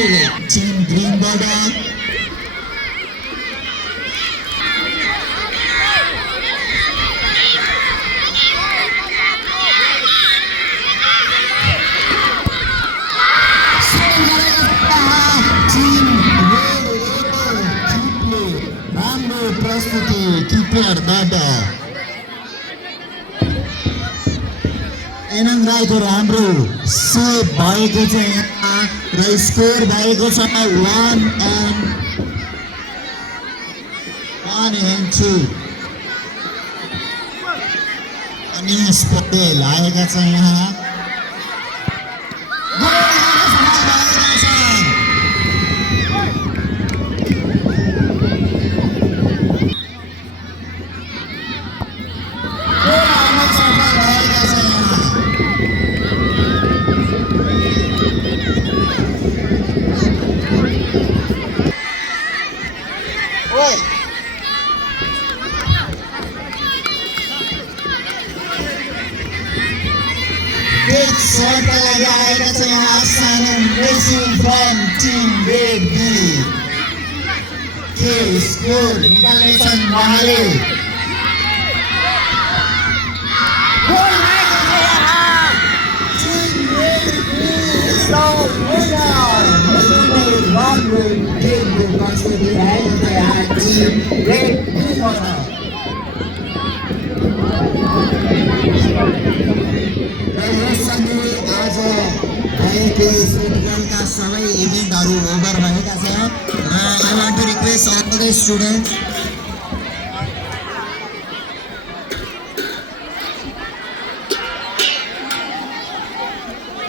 Team Green Border. प्रस्तुति किपर दादा एनन राईको राम्रो सेभ भएको छ यहाँ र स्कोर भएको छ 1-2 अनिस पटेल आएका छन् यहाँ from Team Red B. Score निकाल्नेछन् उहाँले सबै इभेन्टहरू ओभर भएका छन् र I want to request all the students